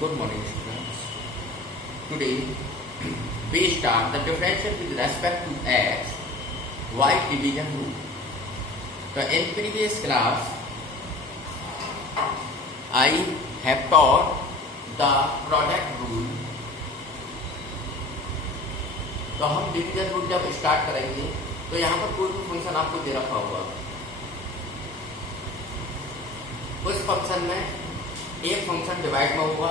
Good morning, students. Today, we start the differential with respect to x, y division rule. So, in previous class, I have taught the product rule. तो हम division rule जब start करेंगे तो यहाँ पर कोई भी function आपको दे रखा होगा, उस फंक्शन में एक फंक्शन डिवाइड में होगा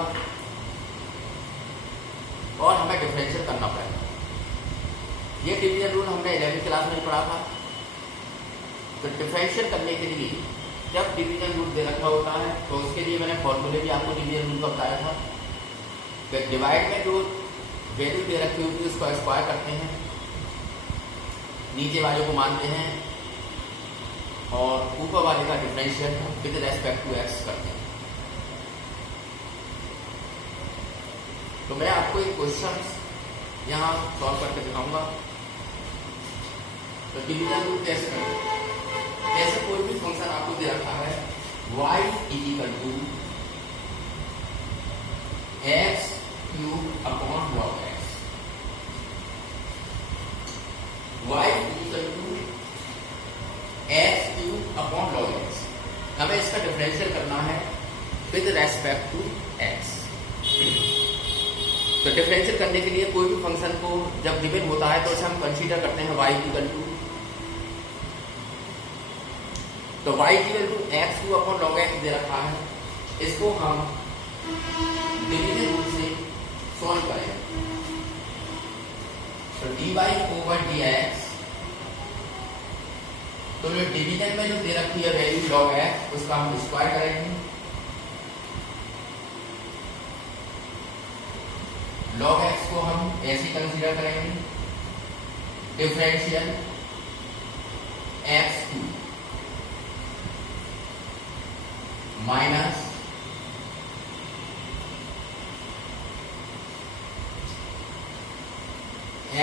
और हमें डिफरेंशियल करना पड़ेगा। ये डिवीजन रूल हमने 11वीं क्लास में पढ़ा था। तो डिफरेंशियल करने के लिए जब डिवीजन रूल दे रखा होता है तो उसके लिए मैंने फॉर्मूले भी आपको डिवीजन रूल का बताया था कि डिवाइड में जो वैल्यू दे रखी होती है उसको स्क्वायर करते हैं, नीचे वाले को मानते हैं और ऊपर वाले का differential with respect to x करते हैं। तो मैं आपको एक क्वेश्चन यहाँ सॉल्व करके दिखाऊंगा। तो डिवीजन रूल कैसे करें? जैसे कोई भी फंक्शन आपको दे रखा है y equal to x cube upon log x, y equal to x cube upon log x. हमें इसका डिफरेंशियल करना है विद रेस्पेक्ट टू एक्स। तो डिफरेंशियल करने के लिए कोई भी फंक्शन को जब गिवन होता है तो उसे हम कंसीडर करते हैं y इक्वल टू, तो y equal to x cube upon log x दे रखा है। इसको हम डिवीजन रूल से सॉल्व करें। तो dy ओवर dx, तो जो डिवीजन में जो दे रखी है वैल्यू लॉग एक्स उसका हम स्क्वायर करेंगे। लॉग एक्स को हम ऐसे कंसीडर करेंगे differential x cube minus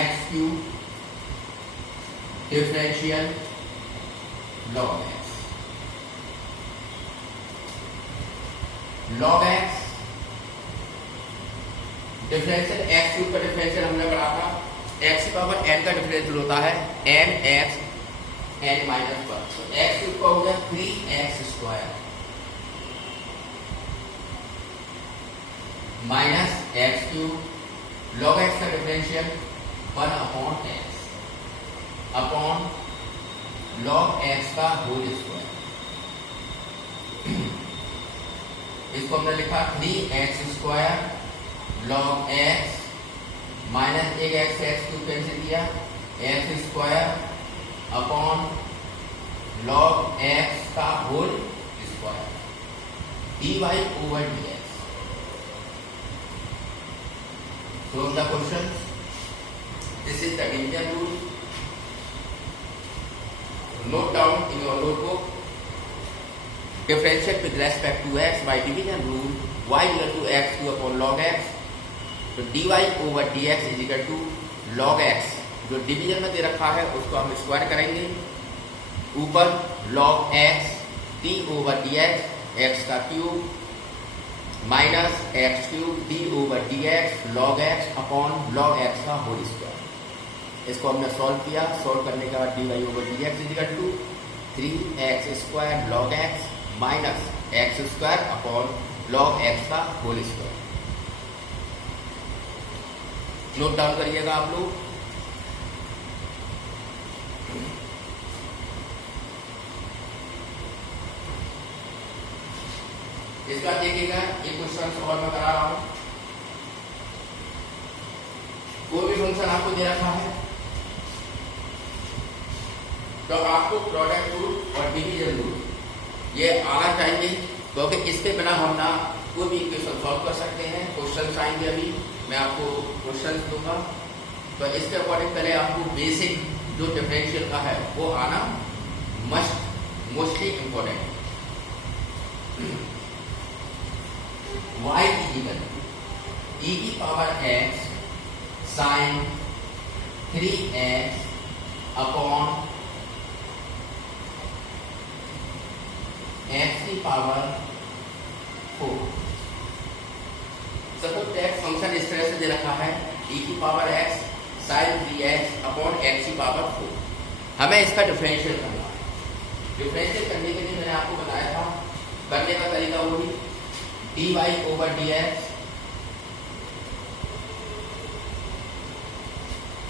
x cube differential log x. Log x differential x cube का डिफरेंशियल हमने पढ़ा था, एक्स की पावर n का डिफरेंशियल होता है n x n माइनस 1। तो एक्स क्यूब का हो गया 3x square minus x cube log x का differential 1 upon x upon log x का होल स्क्वायर। इसको हमने लिखा 3x square log x minus एक एक्स क्यूब कैंसिल किया x square upon log x का whole square dy over dx। So the question, this is the division rule. Note down in your notebook, differentiate with respect to x by division rule, y equal to x cube upon log x। तो dy over dx is equal to log x, जो division में दे रखा है उसको हम square करेंगे, ऊपर log x d over dx x का cube minus x cube d over dx log x upon log x का होल स्क्वायर। इसको हमने सॉल्व किया, सॉल्व करने के बाद dy over dx is equal to 3x square log x minus x square upon log x का whole square. Note down करिएगा आप लोग। इसका देखिएगा ये क्वेश्चन सॉल्व मैं करा रहा हूं। कोई भी फंक्शन आपको दे रखा है तो आपको प्रोडक्ट रूल और डिवीजन रूल ये आना चाहिए, क्योंकि इसके बिना हम ना कोई भी इक्वेशन सॉल्व कर सकते हैं। क्वेश्चन आएंगे, अभी मैं आपको क्वेश्चन दूंगा, तो इसके अकॉर्डिंग पहले आपको बेसिक जो डिफरेंशियल का है वो आना mostly important. y equal e की power x sine 3x upon x की पावर 4। एक्स फंक्शन इस तरह से दे रखा है e की power x sin 3x upon x की पावर 4। हमें इसका डिफरेंशियल करना है। डिफरेंशियल करने के लिए मैंने आपको बताया था करने का तरीका वही dy ओवर dx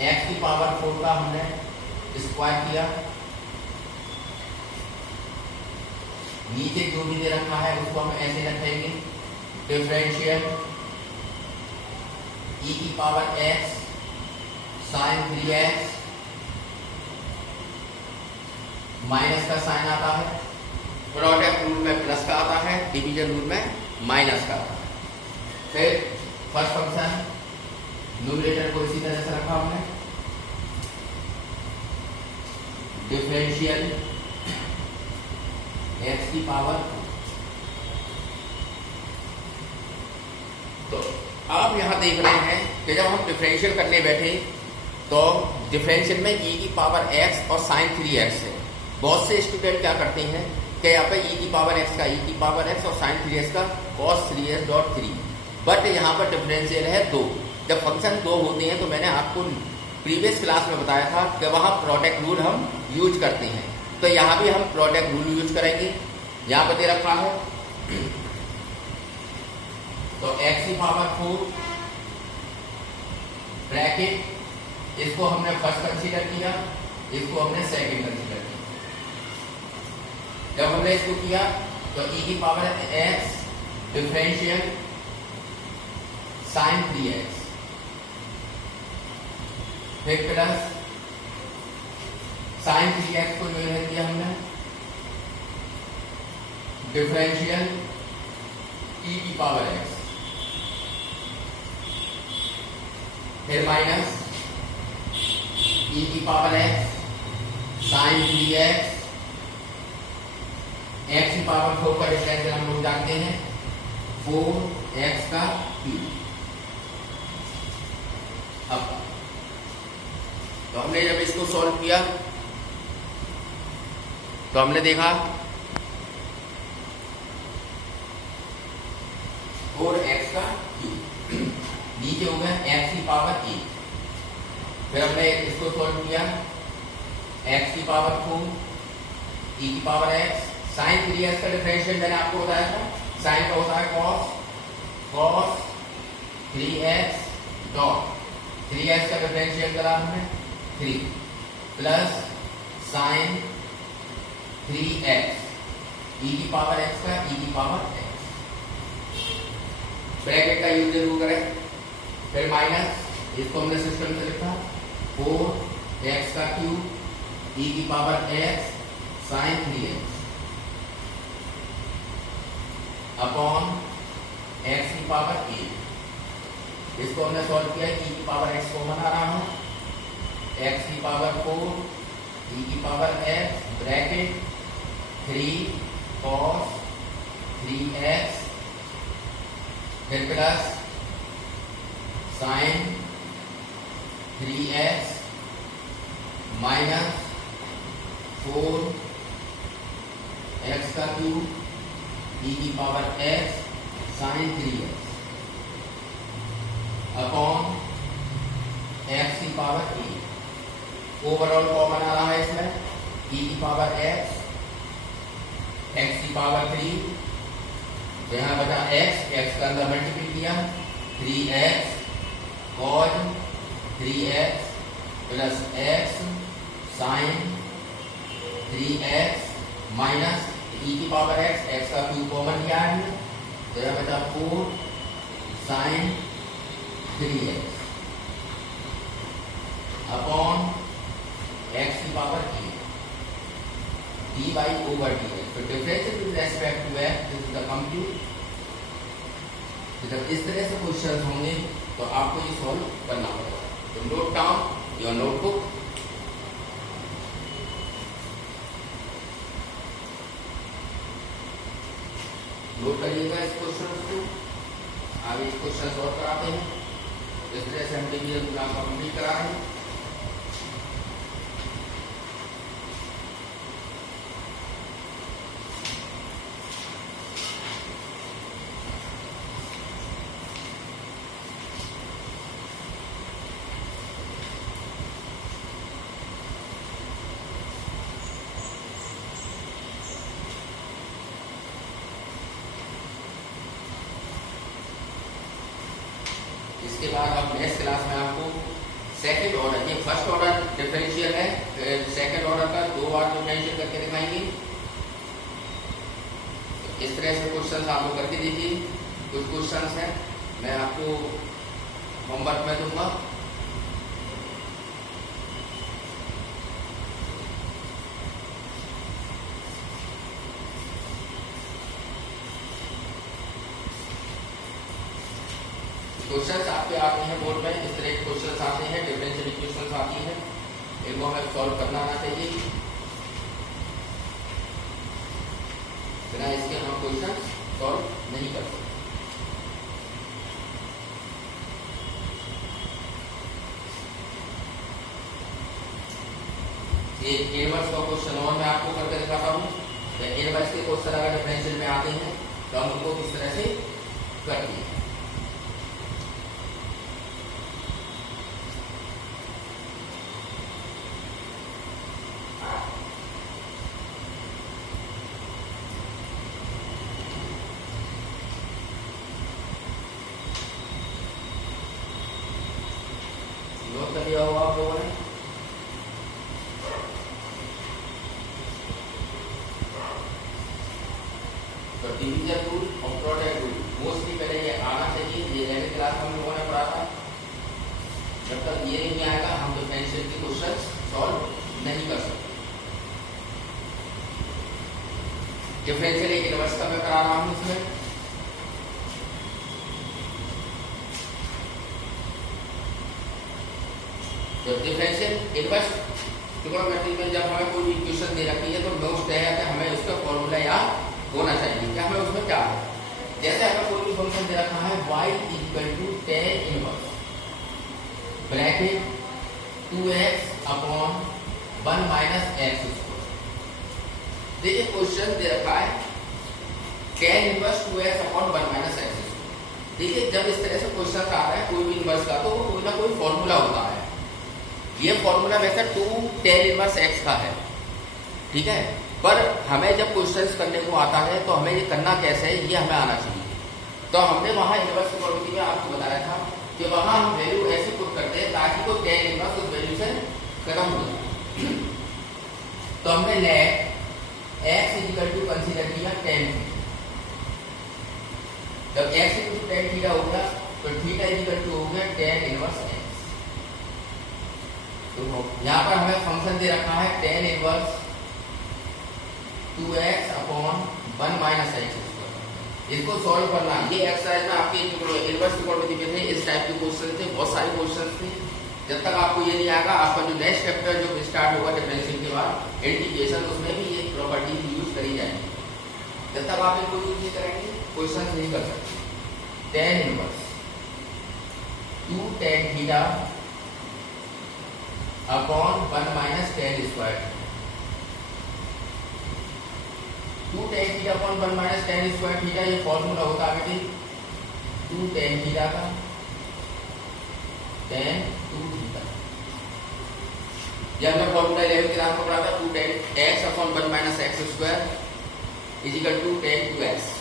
x की पावर 4 का हमने स्क्वायर किया, नीचे जो भी दे रखा है उसको हम ऐसे रखेंगे डिफरेंशियल e की power x sin 3x minus का साइन आता है, प्रोडक्ट रूल में प्लस का आता है, डिवीजन रूल में माइनस का आता है। फिर फर्स्ट फंक्शन न्यूमरेटर को इसी तरह से रखा हमने डिफरेंशियल x की पावर। तो आप यहां देख रहे हैं कि जब हम डिफरेंशियल करने बैठे तो डिफरेंशियल में e की पावर x और sin 3x है। बहुत से स्टूडेंट क्या करते हैं कि यहाँ पे e की पावर x का e की पावर x और sin 3x का cos 3x डॉट 3, बट यहाँ पर डिफरेंशियल है 2। जब फंक्शन 2 होते हैं तो मैंने आपको प्रीवियस क्लास में बताया था कि वहाँ प्रोडक्ट रूल हम यूज करते हैं, तो यहाँ भी हम प्रोडक्ट रूल यूज करेंगे। यहाँ पर दे रखा है तो x की पावर 4 ब्रैकेट, इसको हमने फर्स्ट कंसीडर किया, इसको हमने सेकंड कंसीडर किया। जब हमने इसको किया तो e की power x differential sin 3x फिर प्लस sin 3x को जो है किया हमने डिफरेंशियल e की पावर x, फिर माइनस e की power x sin 3x, x की पावर 4 का डिफरेंशियल हम लोग जानते हैं 4x का क्यूब। अब तो हमने जब इसको सॉल्व किया तो हमने देखा 4x का क्यूब नीचे हो गया x की पावर 1। फिर हमने इसको सॉल्व किया x की पावर 4 e की पावर x sin 3x का डिफरेंशियल मैंने आपको बताया था, sin का होता है cos 3x डॉट 3x का डिफरेंशियल करा हमने 3 प्लस sin 3x e की पावर x का e की पावर x, ब्रैकेट का यूज जरूर करें। फिर माइनस इसको हमने सिस्टम से लिखा 4x का क्यूब e की power x sin 3x upon x की पावर 1। इसको हमने सॉल्व किया e की पावर x कॉमन आ रहा है, x की पावर 4 e की power x bracket 3 cos 3x फिर plus sin 3x minus 4x का क्यूब e की power x sin 3x upon x की पावर 1। ओवरऑल कॉमन आ रहा है इसमें e की पावर x की पावर 3, तो यहाँ बचा x का अंदर मल्टीप्लाई किया 3x cos 3x plus x sin 3x minus e की पावर x का क्यूब कॉमन किया है, तो यह बचा 4 sin 3x अपॉन x की पावर 1 dy ओवर dx। तो differential with respect to x this is the complete. जब इस तरह से क्वेश्चन होंगे तो आपको ये सॉल्व करना होगा। तो note down your notebook, note करिएगा इस क्वेश्चन को, आगे इस क्वेश्चन सॉल्व कराते हैं। इस तरह से हम डिवीजन प्लान कंप्लीट करा रहे हैं। इसके बाद अब नेक्स्ट क्लास में आपको सेकंड ऑर्डर, ये फर्स्ट ऑर्डर डिफरेंशियल है, सेकंड ऑर्डर का 2 बार डिफरेंशियल करके दिखाएंगे। इस तरह से क्वेश्चन आप लोग करके दीजिए। कुछ क्वेश्चन हैं मैं आपको होमवर्क में दूंगा। क्वेश्चंस आपके आते हैं बोर्ड में, इस तरह के क्वेश्चंस आते हैं, डिफरेंशियल इक्वेशंस आती हैं, इनको हमें सॉल्व करना आना चाहिए। बिना इसके हम क्वेश्चन सॉल्व नहीं कर सकते। एक इनवर्स का क्वेश्चन और मैं आपको करके दिखाता हूँ। इनवर्स के क्वेश्चन अगर डिफरेंशियल में आते हैं तो हम उनको किस तरह से करते हैं। नोट कर लिया होगा आप लोगों ने। तो डिवीजन रूल और प्रोडक्ट रूल मोस्टली पहले ये आना चाहिए, ये 11वीं क्लास में हम लोगों ने पढ़ा था। जब तक ये नहीं आएगा हम डिफरेंशियल के क्वेश्चन सॉल्व नहीं कर सकते। डिफरेंशियल एक इनवर्स का मैं करा रहा हूँ इसमें। तो डिफरेंशियल इनवर्स ट्रिग्नोमेट्री में जब हमें कोई इक्वेशन दे रखी है तो मोस्ट है कि हमें उसका फॉर्मूला याद होना चाहिए। क्या हमें उसमें क्या है, जैसे हमें कोई भी फंक्शन दे रखा है y equal to tan inverse bracket 2x upon 1 minus x square. देखिए क्वेश्चन दे रखा है tan inverse 2x upon 1 minus x square. देखिए जब इस तरह से क्वेश्चन आता है कोई भी इनवर्स का तो वो कोई ना कोई फॉर्मूला होता है। ये फॉर्मूला वैसे 2 tan इनवर्स x का है, ठीक है, पर हमें जब क्वेश्चंस करने को आता है तो हमें ये करना कैसे है ये हमें आना चाहिए। तो हमने वहां इनवर्स प्रॉपर्टी में आपको बताया था कि वहां हम वैल्यू ऐसे पुट करते हैं ताकि वो tan इनवर्स उस वैल्यू से खत्म हो जाए। तो हमने let x equal to consider किया tan थीटा। जब x equal to tan theta हो गया तो थीटा इक्वल टू हो गया tan इनवर्स x। तो यहाँ पर हमें फंक्शन दे रखा है tan inverse 2x upon 1 minus x square. इसको सॉल्व करना, ये एक्सरसाइज में आपके इनवर्स ट्रिग्नोमेट्री में थे, इस टाइप के क्वेश्चन थे, बहुत सारे क्वेश्चन थे। जब तक आपको ये नहीं आएगा आपका जो नेक्स्ट चैप्टर जो स्टार्ट होगा डिफरेंशियल के बाद इंटीग्रेशन, उसमें भी ये प्रॉपर्टी यूज करी जाएगी। जब तक आप इनको यूज नहीं करेंगे क्वेश्चन नहीं कर सकते। tan inverse 2 tan theta upon 1 minus tan square. 2 tan theta upon 1 minus tan square theta, ये फॉर्मूला होता है बेटे 2 tan थीटा का tan 2 थीटा। ये हमने फॉर्मूला 11 क्लास में पढ़ा था 2 tan x upon 1 minus x square equal to tan 2x।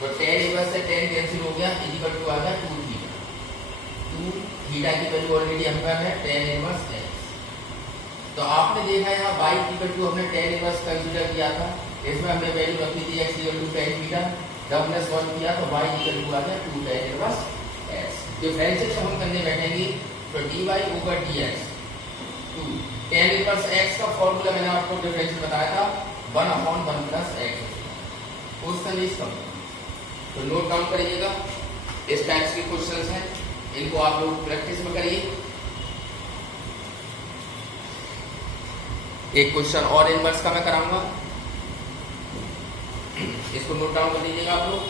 तो tan इनवर्स से tan कैंसिल हो गया, इक्वल टू आ गया 2 थीटा। 2 थीटा की वैल्यू ऑलरेडी हम पर है tan इनवर्स x। तो आपने देखा यहाँ y इक्वल टू हमने tan इनवर्स कंसीडर किया था, इसमें हमने वैल्यू रखी थी x equal to tan theta. जब हमने सॉल्व किया तो y इक्वल टू आ गया 2 tan इनवर्स x। डिफरेंशियल जब हम करने बैठेंगे तो dy over dx 2 tan inverse x का फॉर्मूला मैंने आपको डिफरेंशियल बताया था 1 अपॉन 1 प्लस x। उस कंडीशन तो नोट डाउन करिएगा। इस टाइप्स के क्वेश्चंस हैं, इनको आप लोग प्रैक्टिस में करिए। एक क्वेश्चन और इनवर्स का मैं कराऊंगा, इसको नोट डाउन कर लीजिएगा आप लोग।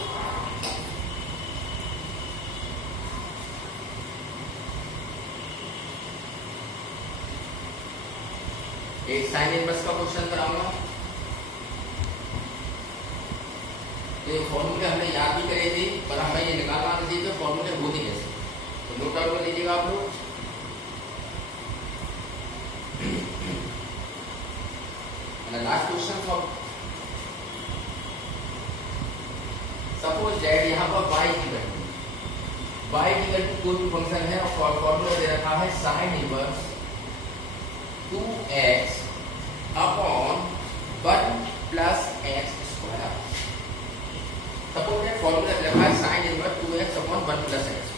एक साइन इनवर्स का क्वेश्चन कराऊंगा। ये फॉर्मूले हमने याद भी करे थे पर हमें ये निकालना आना चाहिए कि फॉर्मूले होते कैसे। तो नोट डाउन कर लीजिएगा आप लोग। Last question for suppose that यहाँ पर y की वैल्यू y इक्वल टू कोई भी फंक्शन है और फॉर्मूला दे रखा है sine inverse 2x upon 1 plus x square. Suppose formula दे रखा है sine inverse 2x upon 1 plus x.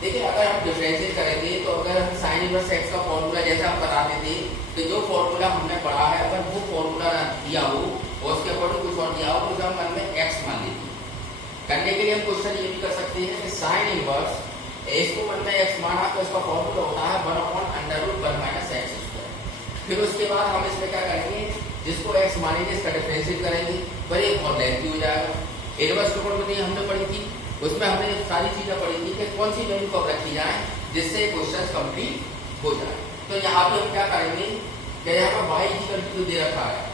देखिए अगर हम डिफरेंशिएट करेंगे तो अगर हम साइन इनवर्स x का फॉर्मूला जैसा हम बताते थे तो जो फॉर्मूला हमने पढ़ा है अगर वो फॉर्मूला दिया हो और उसके अकॉर्डिंग कुछ और दिया हो तो हम मन में x मान लेते हैं। करने के लिए हम क्वेश्चन ये भी कर सकते हैं कि साइन इनवर्स इसको मन में x माना तो इसका फॉर्मूला होता है 1 upon under root 1 minus x square. फिर उसके बाद हम इसमें क्या करेंगे, जिसको x मानेंगे इसका डिफरेंशिएट करेंगे, पर एक और लेंथी हो जाएगा। इनवर्स ट्रिग्नोमेट्री हमने पढ़ी थी, उसमें हमने सारी चीजें पढ़ी थी कि कौन सी वैल्यू कब रखी जाए जिससे क्वेश्चन कंप्लीट हो जाए। तो यहाँ पे हम क्या करेंगे कि यहाँ पर y इक्वल टू दे रखा है,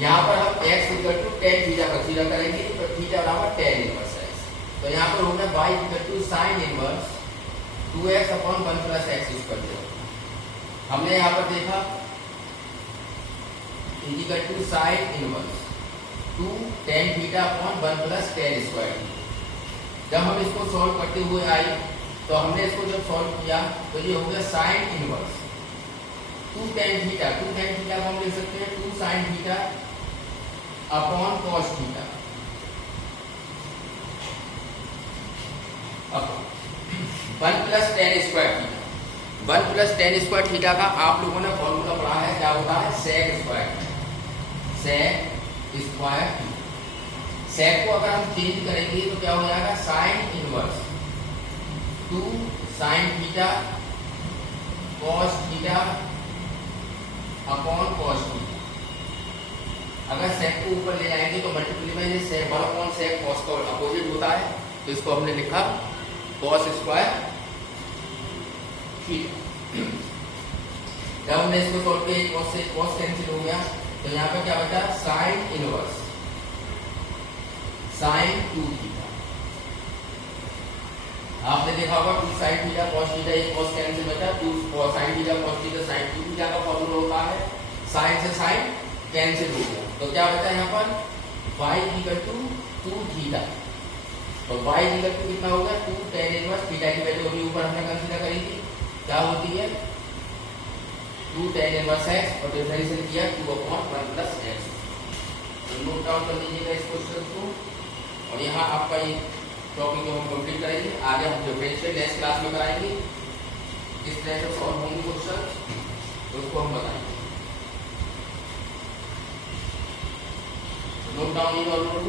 यहाँ पर हम x equal to tan theta consider करेंगे तो थीटा बराबर tan इनवर्स x। तो यहाँ पर होगा y equal to sin inverse 2x upon 1 plus x equal to, हमने यहाँ पर देखा equal to sin inverse 2 tan theta upon 1 plus tan square. जब हम इसको सॉल्व करते हुए आए तो हमने इसको जब सॉल्व किया तो ये हो गया साइन इनवर्स 2 tan थीटा को हम लिख सकते हैं 2 sin theta upon cos theta upon 1 plus tan square theta. 1 plus tan square theta का आप लोगों ने फॉर्मूला पढ़ा है, क्या होता है sec square, sec square theta. Sec को अगर हम चेंज करेंगे तो क्या हो जाएगा sine inverse 2 sin theta cos theta upon cos theta. अगर सेक को ऊपर ले जाएंगे तो मल्टीप्लाई में सेक 1 अपॉन सेक cos का अपोजिट होता है, तो इसको हमने लिखा cos स्क्वायर थीटा। जब हमने इसको सॉल्व किया cos से cos कैंसिल हो गया तो यहाँ पे क्या बचा साइन इनवर्स साइन 2 थीटा। आपने देखा होगा 2 sin थीटा cos थीटा एक cos कैंसिल बचा 2 sin theta cos theta sin 2 theta का फॉर्मूला होता है sin से sin कैंसिल हो गया तो क्या बचा यहाँ पर y इक्वल टू 2 थीटा। तो y इक्वल टू कितना होगा 2 tan इनवर्स थीटा की वैल्यू अभी ऊपर हमने कंसीडर करी थी, क्या होती है 2 tan इनवर्स x और डिफरेंशियल किया 2 अपॉन 1 प्लस x। तो नोट डाउन कर लीजिएगा इस क्वेश्चन को और यहाँ आपका ये टॉपिक जो हम कंप्लीट करेंगे आगे हम डिफरेंशियल नेक्स्ट क्लास में कराएंगे, किस तरह से सॉल्व होंगे क्वेश्चन उसको हम बताएंगे। नोट डाउन इन और नोट